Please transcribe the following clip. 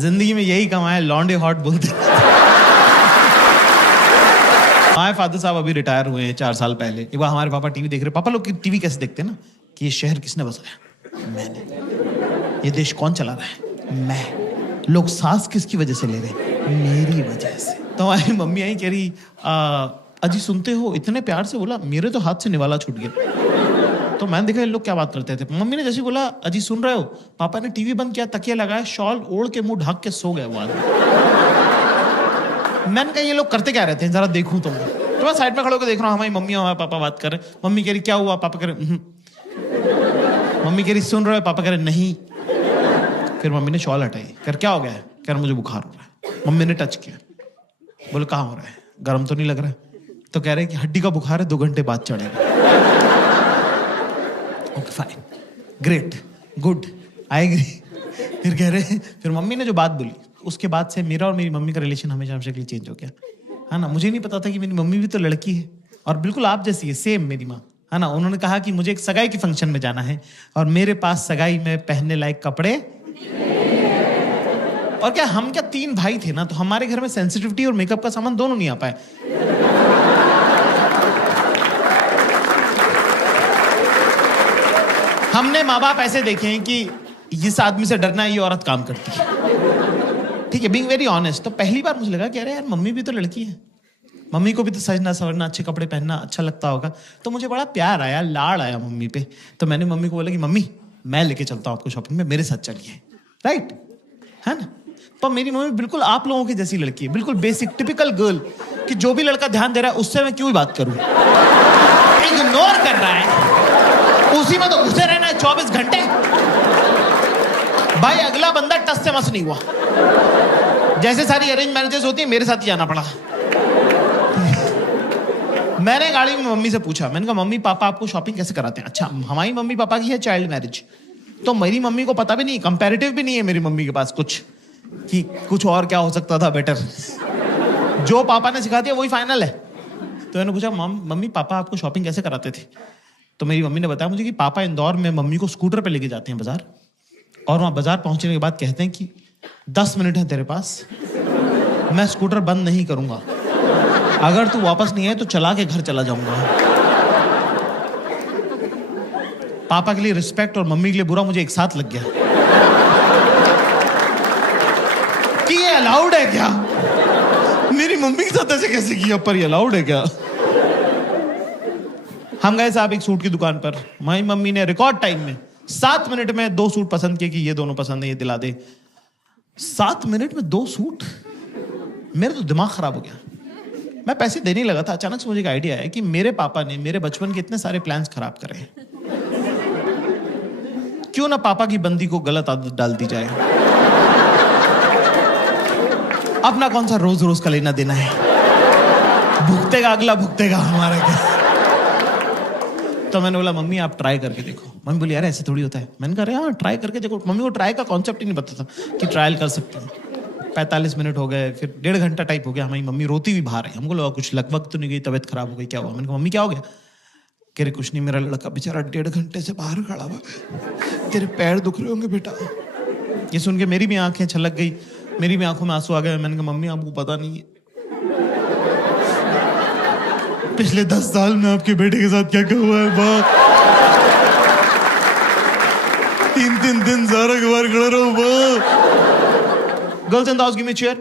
जिंदगी में यही कमाया, लॉन्डे हॉट बोलते। हमारे फादर साहब अभी रिटायर हुए हैं 4 साल पहले। एक बार हमारे पापा टीवी देख रहे, पापा लोग टीवी कैसे देखते हैं ना, कि ये शहर किसने बसाया? मैंने। ये देश कौन चला रहा है? मैं। लोग सांस किसकी वजह से ले रहे हैं? मेरी वजह से। तो हमारी मम्मी आई, कह रही अजी सुनते हो? इतने प्यार से बोला, मेरे तो हाथ से निवाला छूट गया। तो मैंने देखा ये लोग क्या बात करते थे। मम्मी ने जैसे बोला अजी सुन रहे हो, पापा ने टीवी बंद किया, तकिया लगाया, शॉल ओढ़ के मुंह ढक के सो गए वो आदमी। मैंने कहा ये लोग करते क्या रहते हैं, जरा देखूं तो मैं साइड में खड़े होकर देख रहा हूँ, हमारी मम्मी और हमारे पापा बात कर रहे हैं। मम्मी कह रही क्या हुआ? पापा कह रहे मम्मी कह रही सुन रहे हो? पापा कह रहे नहीं। फिर मम्मी ने शॉल हटाई, कर क्या हो गया है? कह रहा मुझे बुखार हो रहा है। मम्मी ने टच किया, बोले कहाँ हो रहा है? गर्म तो नहीं लग रहा है? तो कह रहे कि हड्डी का बुखार है, 2 घंटे बाद चढ़ेगा। Okay fine, great, good, I agree. फिर कह रहे, फिर मम्मी ने जो बात बोली, उसके बाद से मेरा और मेरी मम्मी का रिलेशन हमेशा के लिए चेंज हो गया, है ना। मुझे नहीं पता था कि मेरी मम्मी भी तो लड़की है और बिल्कुल आप जैसी है, सेम मेरी माँ, है ना। उन्होंने कहा कि मुझे एक सगाई के फंक्शन में जाना है और मेरे पास सगाई में पहनने लायक कपड़े, और क्या हम क्या 3 भाई थे ना, तो हमारे घर में सेंसिटिविटी और मेकअप का सामान दोनों नहीं आ पाए। हमने माँ बाप ऐसे देखे हैं कि इस आदमी से डरना, ये औरत काम करती है, ठीक है, बीइंग वेरी ऑनेस्ट। तो पहली बार मुझे लगा कि अरे यार मम्मी भी तो लड़की है, मम्मी को भी तो सजना सवरना, अच्छे कपड़े पहनना अच्छा लगता होगा। तो मुझे बड़ा प्यार आया, लाड़ आया मम्मी पे। तो मैंने मम्मी को बोला कि मम्मी मैं लेके चलता हूँ आपको शॉपिंग में, मेरे साथ चलिए, राइट, है ना। तो मेरी मम्मी बिल्कुल आप लोगों की जैसी लड़की है, बिल्कुल बेसिक टिपिकल गर्ल, कि जो भी लड़का ध्यान दे रहा है उससे मैं क्यों बात करूं, इग्नोर कर रहा है, उसी में तो घुसे रहना है 24 घंटे। भाई अगला बंदा टस से मस नहीं हुआ। जैसे सारी अरेंज मैरिजेस होती है, मेरे साथ ही जाना पड़ा। मैंने गाड़ी में मम्मी से पूछा, मैंने कहा मम्मी पापा आपको शॉपिंग कैसे कराते हैं? अच्छा, हमारी मम्मी पापा की है चाइल्ड मैरिज, तो मेरी मम्मी को पता भी नहीं, कंपैरेटिव भी नहीं है मेरी मम्मी के पास कुछ, कि कुछ और क्या हो सकता था बेटर। जो पापा ने सिखा दिया वही फाइनल है। तो मैंने पूछा मम्मी पापा आपको शॉपिंग कैसे कराते थे? तो मेरी मम्मी ने बताया मुझे कि पापा इंदौर में मम्मी को स्कूटर पे लेके जाते हैं बाजार, और वहां बाजार पहुंचने के बाद कहते हैं कि 10 मिनट है तेरे पास, मैं स्कूटर बंद नहीं करूंगा, अगर तू वापस नहीं आए तो चला के घर चला जाऊंगा। पापा के लिए रिस्पेक्ट और मम्मी के लिए बुरा मुझे एक साथ लग गया कि ये अलाउड है क्या? मेरी मम्मी के साथ ऐसे कैसे किया, पर ये अलाउड है क्या? हम गए साहब एक सूट की दुकान पर, हमारी मम्मी ने रिकॉर्ड टाइम में 7 मिनट में 2 सूट पसंद किए कि ये दोनों पसंद है, ये दिला दे। 7 मिनट में 2 सूट, मेरा तो दिमाग खराब हो गया। मैं पैसे देने लगा था, अचानक से मुझे एक आइडिया आया कि मेरे पापा ने मेरे बचपन के इतने सारे प्लान्स खराब करे हैं, क्यों ना पापा की बंदी को गलत आदत डाल दी जाए। अपना कौन सा रोज रोज का लेना देना है, भुगतेगा अगला, भुगतेगा हमारा क्या। तो मैंने बोला मम्मी आप ट्राई करके देखो। मम्मी बोली यार ऐसे थोड़ी होता है। मैंने कहा हाँ ट्राई करके देखो। मम्मी को ट्राई का कॉन्सेप्ट ही नहीं पता था कि ट्रायल कर सकते हैं। 45 मिनट हो गए, फिर 1.5 घंटा टाइप हो गया। हमारी मम्मी रोती भी बाहर है। हमको लगा कुछ लगभग तो नहीं गई, तबीयत खराब हो गई, क्या हुआ? मैंने कहा मम्मी क्या हो गया? कह रहे कुछ नहीं, मेरा लड़का बेचारा 1.5 घंटे से बाहर खड़ा हुआ है, तेरे पैर दुख रहे होंगे बेटा। ये सुन के मेरी भी आंखें छलक गई, मेरी भी आंखों में आंसू आ गए। मैंने कहा मम्मी आपको पता नहीं है पिछले 10 साल में आपके बेटे के साथ क्या क्या हुआ है। बाप 3 दिन सारा के बाहर खड़ा रहा हूँ। Girls in the house give me chair.